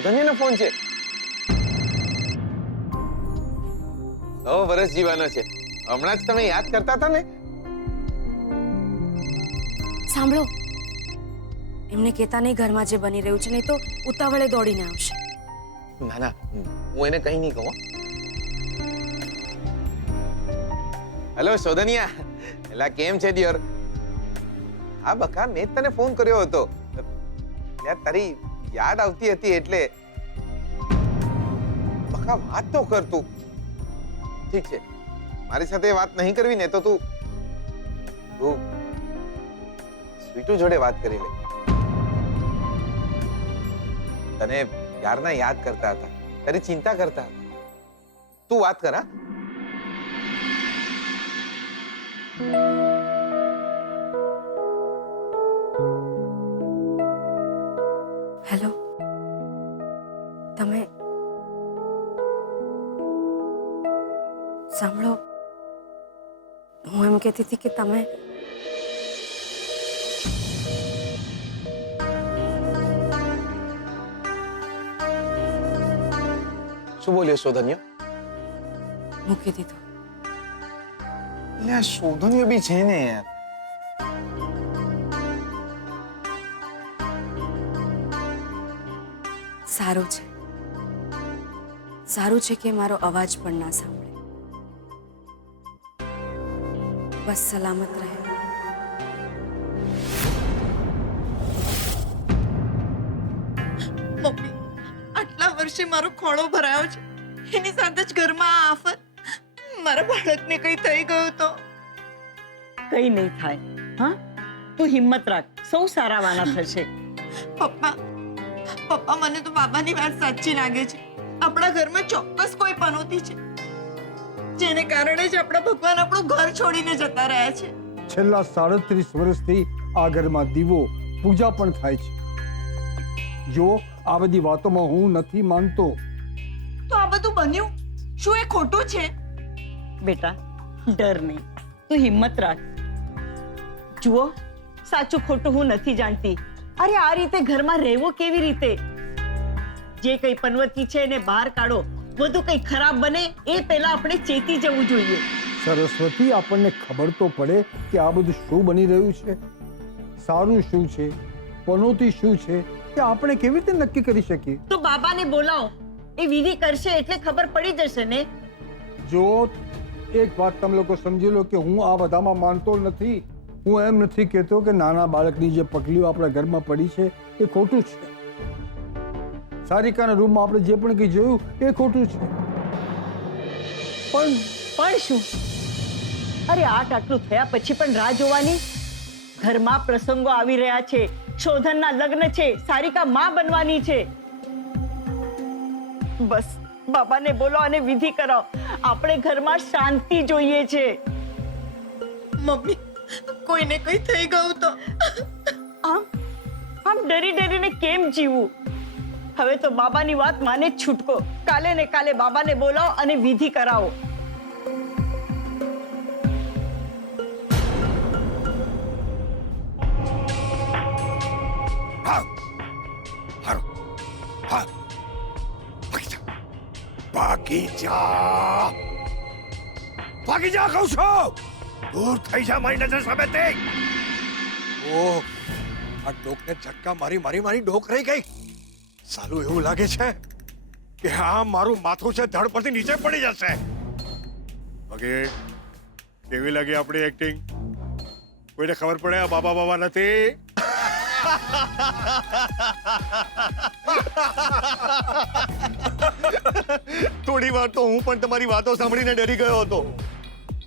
સૌધન્યનો phone છે? 100 વર્ષ જીવવાનો છે. હમણાં જ તમે યાદ કરતા હતા ને. સાંભળો, એમને કહેતા નહીં ઘરમાં જે બની રહ્યું છે, નહીં તો ઉતાવળે દોડીને આવશે. ના ના, હું એને કઈ નહીં કહું. હેલો સૌધન્યા, એલા કેમ છે ડિયર? હા બકા, મેં જ તને ફોન કર્યો હતો. યાર તારી યાદ આવતી હતી એટલે. બકા વાત તો કર તું. ઠીક છે, મારી સાથે વાત નહીં કરવી ને તો તું સ્વીટુ જોડે વાત કરી લે. તને યારના યાદ કરતા હતા, તારી ચિંતા કરતા હતા. તું વાત કર. હા હેલો, તમે સાંભળો, હું એમ કહેતી હતી કે તમે શું બોલ્યો સૌધન્ય? મૂકી દીધું. એટલે આ સૌધન્ય બી છે ને યાર. સારું છે, સારું છે કે મારો અવાજ પણ ના સાંભળે. બસ સલામત રહે. મમ્મી, આટલા વર્ષે મારો ખોળો ભરાયો છે, એની સાથે જ ઘરમાં આ આફત. મારા બાળકને કઈ થઈ ગયું તો? કઈ નહીં થાય. હા, તું હિંમત રાખ, સૌ સારાવાના થશે. પપ્પા, પપ્પા મને તો બાબાની વાત સાચી લાગે છે. આપણા ઘરમાં ચોક્કસ કોઈ પનોતી છે, જેને કારણે જ આપણા ભગવાન આપણું ઘર છોડીને જતા રહ્યા છે. છેલ્લા 37 વર્ષથી આ ઘરમાં દીવો પૂજા પણ થાય છે. જો આ બધી વાતોમાં હું નથી માનતો. તો આ બધું બન્યું, શું એ ખોટું છે? બેટા, ડર નહીં, તું હિંમત રાખ. જુઓ, સાચું ખોટું હું નથી જાણતી. અરે આ રીતે ઘરમાં રહેવું કેવી રીતે? જે કઈ પનવતી છે એને બહાર કાઢો. વધુ કઈ ખરાબ બને એ પહેલા આપણે ચેતી જવું જોઈએ. સરસ્વતી, આપણને ખબર તો પડે કે આ બધું શું બની રહ્યું છે. સારું શું છે, પનોતી શું છે, તે આપણે કેવી રીતે નક્કી કરી શકીએ? તો બાબાને બોલાવો, એ વિધિ કરશે એટલે ખબર પડી જશે ને. જો એક વાત તમે લોકો સમજી લો કે હું આ બધામાં માનતો નથી. હું એમ નથી કહેતો કે નાના બાળકની જે પગલીઓ આપણા ઘરમાં પડી છે એ ખોટું છે. સારિકાના રૂમમાં આપણે જે પણ કંઈ જોયું એ ખોટું છે. પણ શું? અરે આટલું થયા પછી પણ રાહ જોવાની? ઘરમાં પ્રસંગો આવી રહ્યા છે, શોધનના લગ્ન છે, સારિકા માં બનવાની છે. બસ બાબાને બોલો અને વિધિ કરાવો. આપણે ઘરમાં શાંતિ જોઈએ છે. મમ્મી, કોઈને કઈ થઈ ગયું તો? આમ ડરી ડરીને કેમ જીવવું? હવે તો બાબાની વાત માને જ છૂટકો. કાલે ને કાલે બાબાને બોલાવો અને વિધિ કરાવો. ભાગી જા કહું છું. દૂર થઈ જા મારી નજર સામેથી. ઓહ, આ ડોકને ઝટકા મારી મારી મારી ડોક રહી ગઈ. સાલું એવું લાગે છે કે હા મારું માથું છે ધડ પરથી નીચે પડી જશે. ઓકે, કેવી લાગી આપણી એક્ટિંગ? કોઈને ખબર પડે આ બાબા બાબા નથી? થોડી વાર તો હું પણ તમારી વાતો સાંભળીને ડરી ગયો હતો.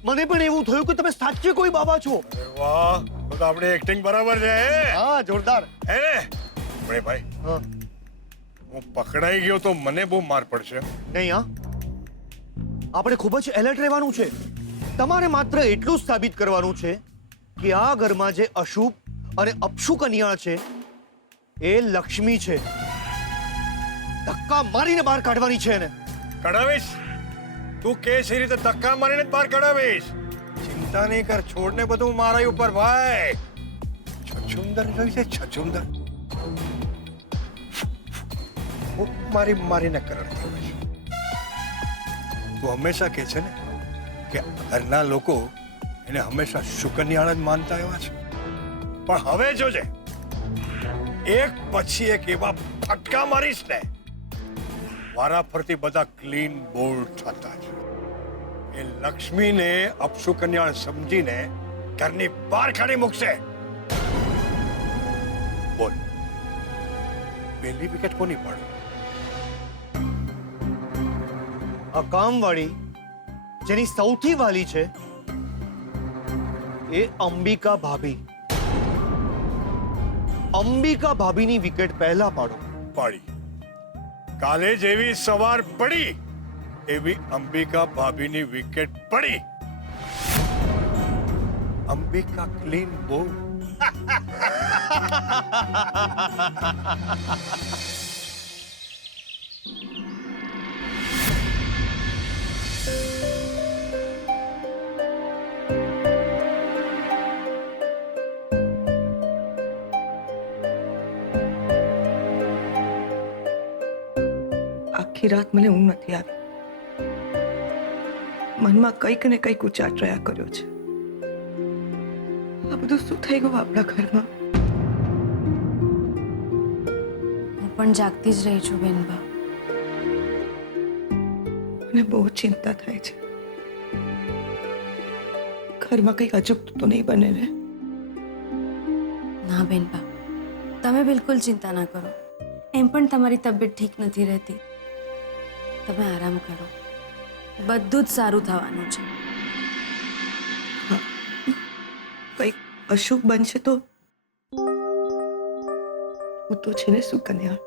મને પણ એવું થયું કે તમે સાચે કોઈ બાબા છો. અરે વાહ, તો આપણી એક્ટિંગ બરાબર છે. હા, જોરદાર. હે ને ભાઈ? હા. હું પકડાઈ ગયો તો મને બહુ માર પડશે. નહીં, હા, આપણે ખૂબ જ એલર્ટ રહેવાનું છે. તમારે માત્ર એટલું જ સાબિત કરવાનું છે કે આ ઘરમાં જે અશુભ અને અપશુક કન્યા છે એ લક્ષ્મી છે. ધક્કા મારીને બહાર કાઢવાની છે એને. કઢાવીશ? તું કે છે રીતે ધક્કા મારીને જ બહાર કઢાવીશ. ચિંતા નહીં કર, છોડને બધું મારા ઉપર ભાઈ. છછુંદર જોઈ છે, છછુંદર. હું મારી મારીને કરડતી હોય છે. તું હંમેશા કહે છે ને કે ઘરના લોકો એને હંમેશા શુકન્યાળ જ માનતા આવ્યા છે, પણ હવે જોજે એક પછી એક એવા ફટકા મારીશ ને વારા ફરતી બધા ક્લીન બોલ્ડ થતા છે. એ લક્ષ્મીને અપશુકન્યાળ સમજીને ઘરની બહાર કાઢી મૂકશે. બોલ, પહેલી વિકેટ કોની પડે? આ કામવાળી જેની સૌથી વાલી છે એ અંબિકા ભાભી. અંબિકા ભાભીની વિકેટ પહેલા પાડો. પડી. કાલે જેવી સવાર પડી એવી અંબિકા ભાભીની વિકેટ પડી. અંબિકા ક્લીન બોલ. આખી રાત મને ઊંઘ નથી આવી. મનમાં કંઈક ને કંઈક ઉચ્ચાર રહ્યા કર્યો છે. આ બધું શું થઈ ગયું આપણા ઘરમાં? હું પણ જાગતી જ રહી છું બેનબા. મને બહુ ચિંતા થાય છે. ઘરમાં કંઈક અજુગતું તો નહીં બને ને? ના બેનબા, તમે બિલકુલ ચિંતા ના કરો. એમ પણ તમારી તબિયત ઠીક નથી રહેતી. તમે આરામ કરો, બધું જ સારું થવાનું છે. કંઈક અશુભ બનશે તો હું તો છે ને સુકન્યા,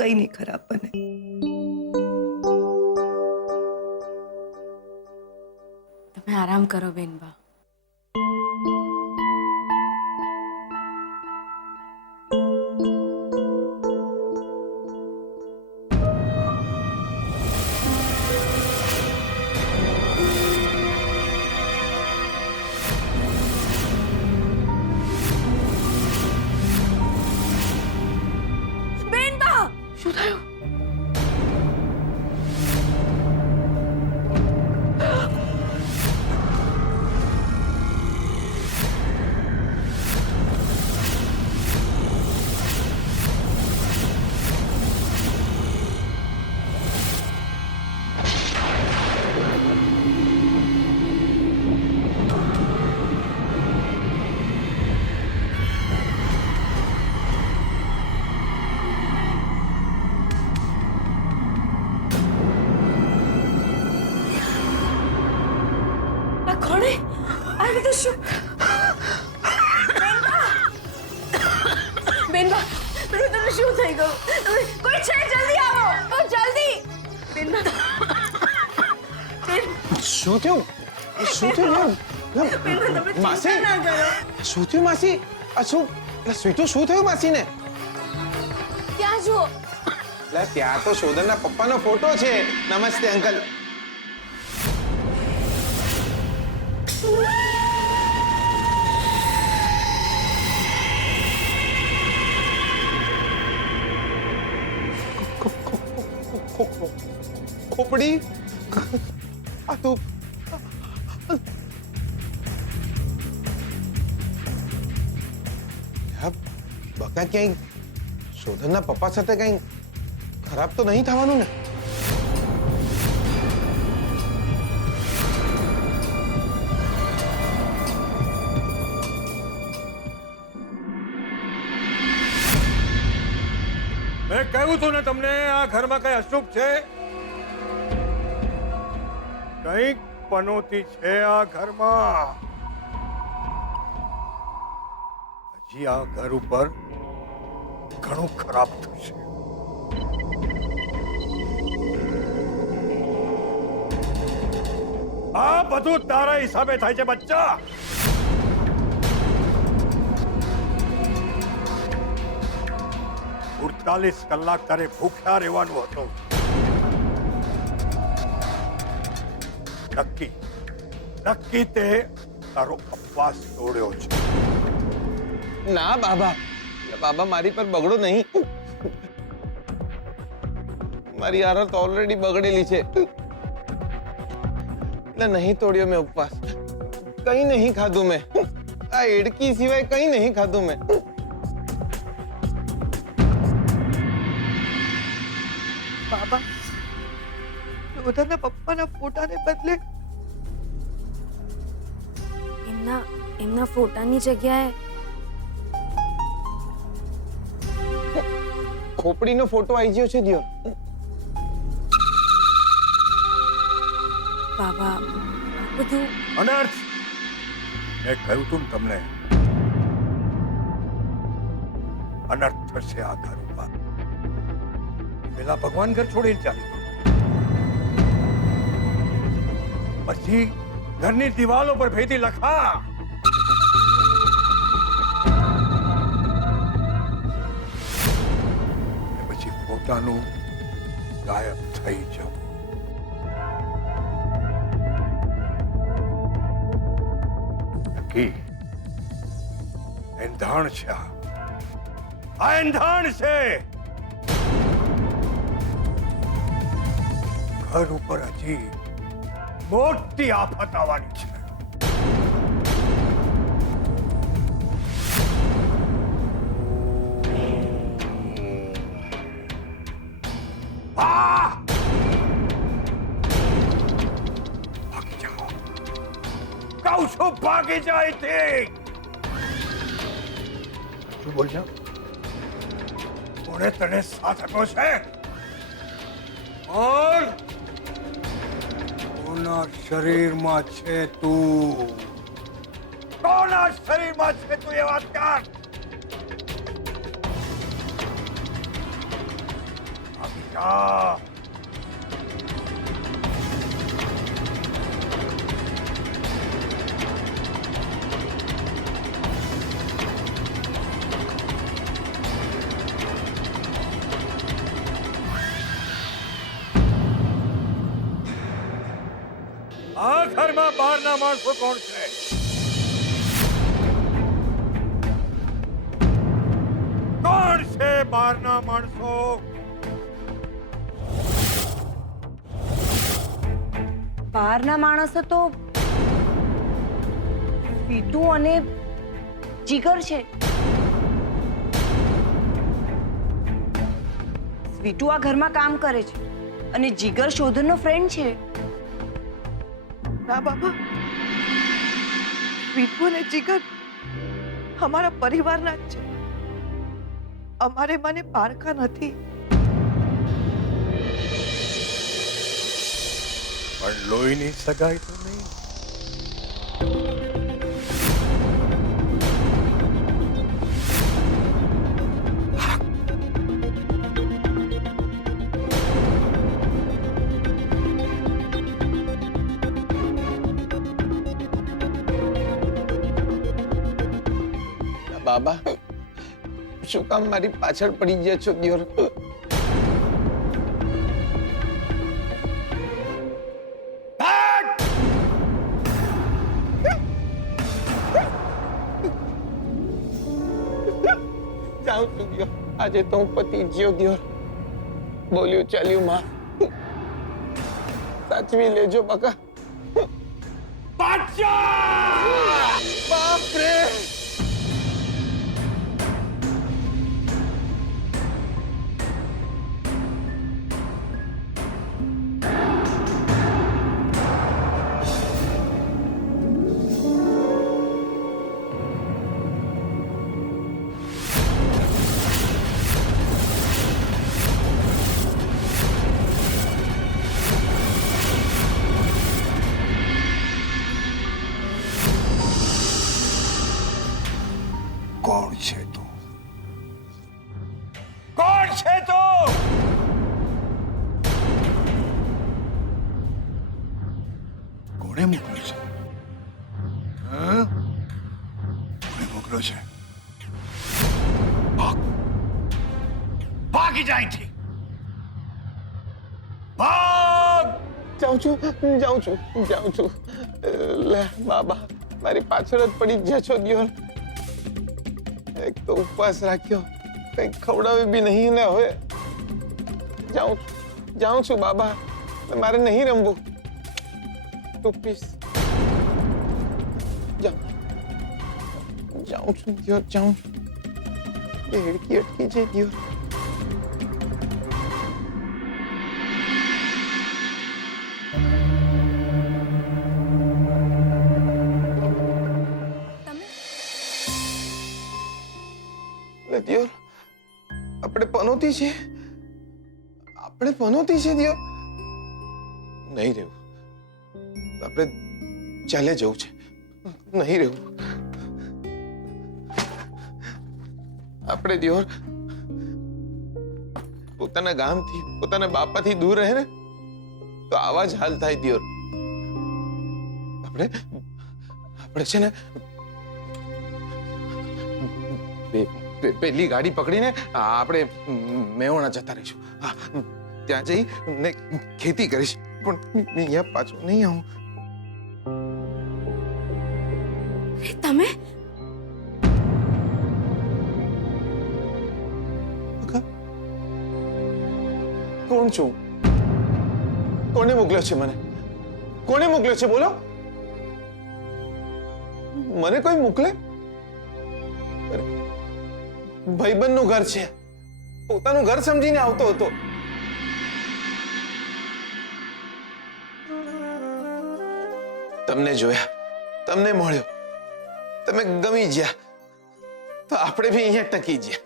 કઈ નહીં ખરાબ બને. તમે આરામ કરો બેનબા. શું થયું? કોણે આ બધું શું? બેનબા, તમને શું થઈ ગયું? કોઈ છે? જલ્દી આવો, જલ્દી. બેનબા, શું થયું? શું થયું? માસી, શું થયું માસી? સ્વીટુ, શું થયું માસીને? ત્યાં જુઓ. ત્યાં તો શોધનના પપ્પાનો ફોટો છે. નમસ્તે અંકલ. ખોપડી, આ તો બકા ક્યાંય શોધનના પપ્પા સાથે કઈ ખરાબ તો નહીં થવાનું ને? મેં કહ્યું તું ને તમને આ ઘરમાં કઈ અશુભ છે. કઈક પનોતી છે આ ઘરમાં. હજી આ ઘર ઉપર ઘણું ખરાબ થશે. આ બધું તારા હિસાબે થાય છે બચ્ચા. 48 કલાક તારે ભૂખ્યા રહેવાનું હતું. નક્કી તે તારો અપવાસ તોડ્યો છે. ના બાબા, બાબા મારી પર બગડો નહીં. મારી આદત ઓલરેડી બગડેલી છે એટલે નહીં તોડ્યો મેં ઉપવાસ. કઈ નહીં ખાધું મેં. આ એડકી સિવાય કઈ નહીં ખાધું મેં. બાબા શોધાના પપ્પાના ફોટાને બદલે એમના ફોટાની જગ્યાએ ખોપડીનો ફોટો આવી ગયો છે દિયોર. બાબા આ બધું અનર્થ મેં કહ્યું તું ને તમને અનર્થ થશે આ ઘર ઉપર. પેલા ભગવાન ઘર છોડીને ચાલી ગઈ, પછી ઘરની દિવાલો પર ભેદી લખા અને પછી પોતાનું ગાયબ થઈ જવું. નક્કી એંધાણ છે આ એંધાણ છે. ઘર ઉપર હજી મોટી આફત આવવાની છે. ભાગી જાઓ, કહું છું ભાગી જાય તે. શું બોલશો? કોણે તને સાથ આપ્યો છે? ઓર કોના શરીરમાં છે તું? કોના શરીરમાં છે તું? એ વાત કર. ભાગી જા. આ ઘરમાં બહારના માણસો કોણ છે? કોણ છે બહારના માણસો? બહારના માણસો તો પીટુ અને જીગર છે. સ્વીટુ આ ઘરમાં કામ કરે છે અને જીગર શોધનનો ફ્રેન્ડ છે. ના બાબા, વીટુ અને જીગર અમારા પરિવારના જ છે. અમારે મને પારકા નથી. પણ લોહીની સગાઈ તો નહીં. બાબા શું કામ મારી પાછળ પડી ગયા છો દિયોર? જાઉં છું દિયોર. આજે તો હું પતી ગયો દિયોર. બોલ્યું ચાલ્યું માં. સાચવી લેજો બકા. બાપ રે! કોણ છે તું? કોણ છે તું? કોણે મોકલ્યો છે? હા? કોણે મોકલ્યો છે? ભાગ. ભાગી જાય છે. ભાગ. જાઉં છું. લે બાબા મારી પાછળ જ પડી ગયા છો દિયોર. એક તો ઉપવાસ રાખ્યો, કંઈક ખવડાવી બી નહીં ને હવે જાઉં છું. જાઉં છું બાબા, મારે નહીં રમવું. તો પ્લીઝ જાઉં છું દિયોર, જાઉં છું. એ હિડકી અટકી જાય દિયોર. દિયોર, આપણે પનોતી છે, આપણે પનોતી છે દિયોર. નહીં રહેવું, આપણે ચાલે જવું છે. નહીં રહેવું આપણે દિયોર. પોતાના ગામથી, પોતાના બાપાથી દૂર રહે ને તો આવા જ હાલ થાય દિયોર. આપણે છે ને પેલી ગાડી પકડીને આપણે મેવાણા જતા રહીશું. હા, ત્યાં જઈ ને ખેતી કરીશ, પણ અહીંયા પાછો નહીં આવું. તમે કોણ છું? કોને મોકલ્યો છે મને? કોને મોકલ્યો છે બોલો? મને કોઈ મોકલે? ભાઈબંધનું ઘર છે, પોતાનું ઘર સમજીને આવતો હતો. તમને જોયા, તમને મળ્યો, તમે ગમી ગયા, તો આપણે બી અહીંયા ટકી ગયા.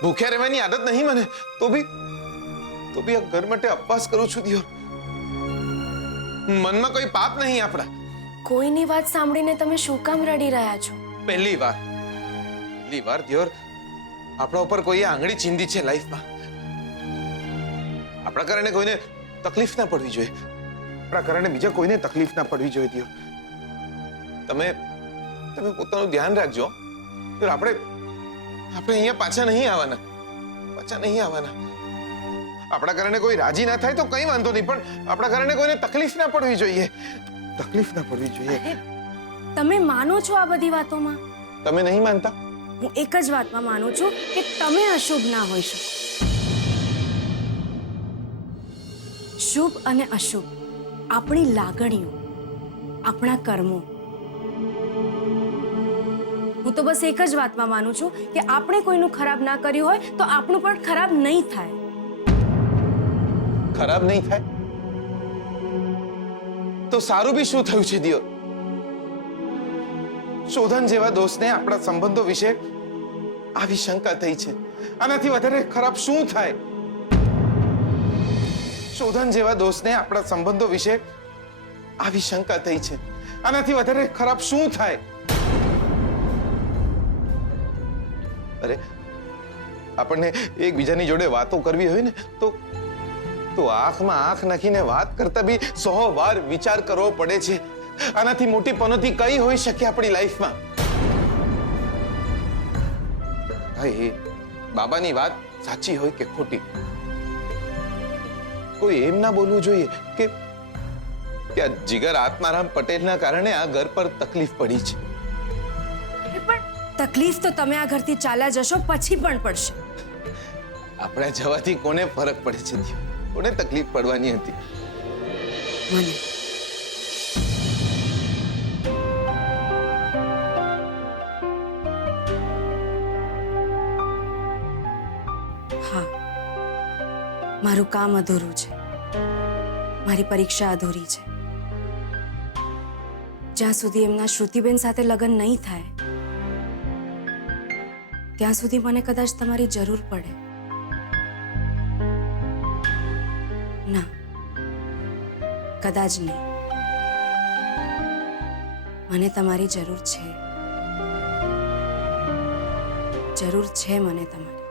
ભૂખ્યા રહેવાની આદત નહીં મને, તો બી આ ઘર માટે ઉપવાસ કરું છું દિયોર. મનમાં કોઈ પાપ નહીં આપણા. કોઈની વાત સાંભળીને તમે શું કામ રડી રહ્યા છો? પહેલી વાર દિયોર આપણા ઉપર કોઈએ આંગળી ચીંધી છે લાઈફમાં. આપણા કારણે કોઈને તકલીફ ના પડવી જોઈએ, આપણા કારણે બીજા કોઈને તકલીફ ના પડવી જોઈએ દિયોર. તમે પોતાનું ધ્યાન રાખજો. આપણે અહીંયા પાછા નહીં આવવાના. આપણા કારણે કોઈ રાજી ના થાય તો કઈ વાંધો નહીં, પણ આપણા કારણે કોઈને તકલીફ ના પડવી જોઈએ. તમે માનો છો આ બધી વાતોમાં? તમે નહીં માનતા? હું એક જ વાતમાં માનું છું કે તમે અશુભ ના હોઈ શકો. શુભ અને અશુભ આપણી લાગણીઓ, આપણા કર્મો. હું તો બસ એક જ વાતમાં માનું છું કે આપણે કોઈનું ખરાબ ના કર્યું હોય તો આપણું પણ ખરાબ નહીં થાય. ખરાબ નહીં થાય તો સારું બી શું થયું છે દિયોર? શોધન જેવા દોસ્તને આપણા સંબંધો વિશે આવી શંકા થઈ છે. આનાથી વધારે ખરાબ શું થાય? શોધન જેવા દોસ્તને આપણા સંબંધો વિશે આવી શંકા થઈ છે. આનાથી વધારે ખરાબ શું થાય? અરે, આપણને એકબીજાની જોડે વાતો કરવી હોય ને તો આંખમાં આંખ નાખીને વાત કરતા બી 100 વાર વિચાર કરવો પડે છે. આનાથી મોટી પનોતી કઈ હોઈ શકે આપણી લાઈફમાં? ભાઈ, બાબાની વાત સાચી હોય કે ખોટી, કોઈ એમ ના બોલવું જોઈએ કે આ જીગર આત્મારામ પટેલના કારણે આ ઘર પર તકલીફ પડી છે. પણ તકલીફ તો તમે આ ઘરથી ચાલ્યા જશો પછી પણ પડશે. આપણે જવાથી કોને ફરક પડે છે? કોને તકલીફ પડવાની હતી? મને. હા, મારું કામ અધૂરું છે, મારી પરીક્ષા અધૂરી છે. જ્યાં સુધી એમના શ્રુતિબેન સાથે લગ્ન નહીં થાય ત્યાં સુધી મને કદાચ તમારી જરૂર પડે. ના, કદાચ નહીં. મને તમારી જરૂર છે, જરૂર છે મને તમારી.